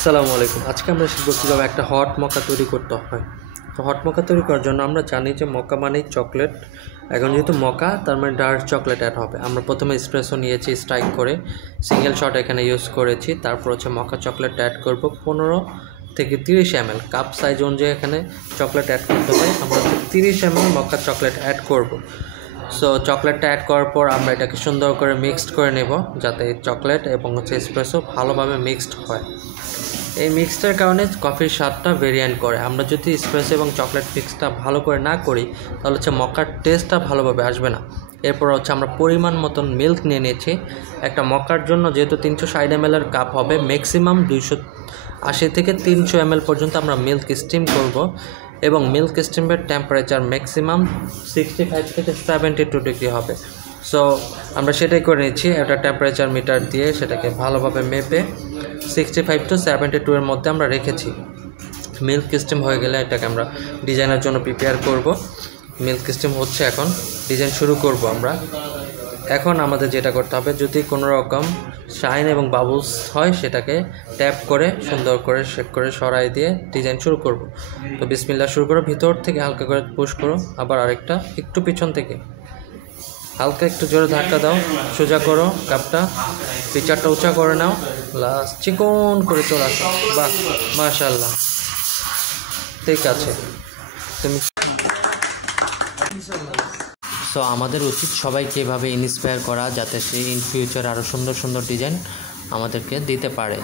আসসালামু আলাইকুম। আজকে আমরা শিখব কীভাবে একটা হট মকা তৈরি করতে হয়। তো হট মকা তৈরি করার জন্য আমরা জানি যে মকা মানেই চকলেট। এখন যেহেতু মকা তার মানে ডার্ক চকলেট অ্যাড হবে। আমরা প্রথমে এসপ্রেসো নিয়েছি স্ট্রাইক করে, সিঙ্গেল শট এখানে ইউজ করেছি। তারপর হচ্ছে মকা চকলেট অ্যাড করব 15 থেকে 30 ml কাপ সাইজ অনুযায়ী এখানে চকলেট অ্যাড করতে হয়। আমরা 30 ml মকা চকলেট অ্যাড করব। সো চকলেটটা অ্যাড করার পর আমরা এটাকে সুন্দর করে মিক্সড করে নেব, যাতে চকলেট এবং হচ্ছে এসপ্রেসো ভালোভাবে মিক্সড হয়। এই মিক্সটার কারণে কফির স্বাদটা ভেরিয়েন্ট করে। আমরা যদি এসপ্রেসো এবং চকলেট মিক্সটা ভালো করে না করি তাহলে হচ্ছে মকার টেস্টটা ভালোভাবে আসবে না। এরপর হচ্ছে আমরা পরিমাণ মতন মিল্ক নিয়ে নিয়েছি। একটা মকার জন্য যেহেতু 360 ml এর কাপ হবে, ম্যাক্সিমাম 280 থেকে 300 ml পর্যন্ত আমরা মিল্ক স্টিম করব এবং মিল্ক স্টিমের টেম্পারেচার ম্যাক্সিমাম 65 থেকে 72 ডিগ্রি হবে। সো আমরা সেটাই করে নিচ্ছি। একটা টেম্পারেচার মিটার দিয়ে সেটাকে ভালোভাবে মেপে 65 টু 72 এর মধ্যে আমরা রেখেছি। মিল্ক স্টিম হয়ে গেলে এটাকে আমরা ডিজাইনের জন্য প্রিপেয়ার করব। মিল্ক স্টিম হচ্ছে, এখন ডিজাইন শুরু করব আমরা। এখন আমাদের যেটা করতে হবে, যদি কোনো রকম শাইন এবং বাবলস হয় সেটাকে ট্যাপ করে সুন্দর করে শেক করে সরাই দিয়ে ডিজাইন শুরু করব। তো বিসমিল্লাহ শুরু করো। ভিতর থেকে হালকা করে পুশ করো, আবার আরেকটা একটু পিছন থেকে হালকা একটু জোরে ধাক্কা দাও, সোজা করো কাপটা, পিচারটা উঁচা করে নাও, লাস্ট চিকন করে চলে আসো। বাহ, মাশাআল্লাহ, ঠিক আছে। তুমি সো আমাদের উচিত সবাইকে এভাবে ইন্সপায়ার করা, যাতে সে ইন ফিউচার আরও সুন্দর সুন্দর ডিজাইন আমাদেরকে দিতে পারে।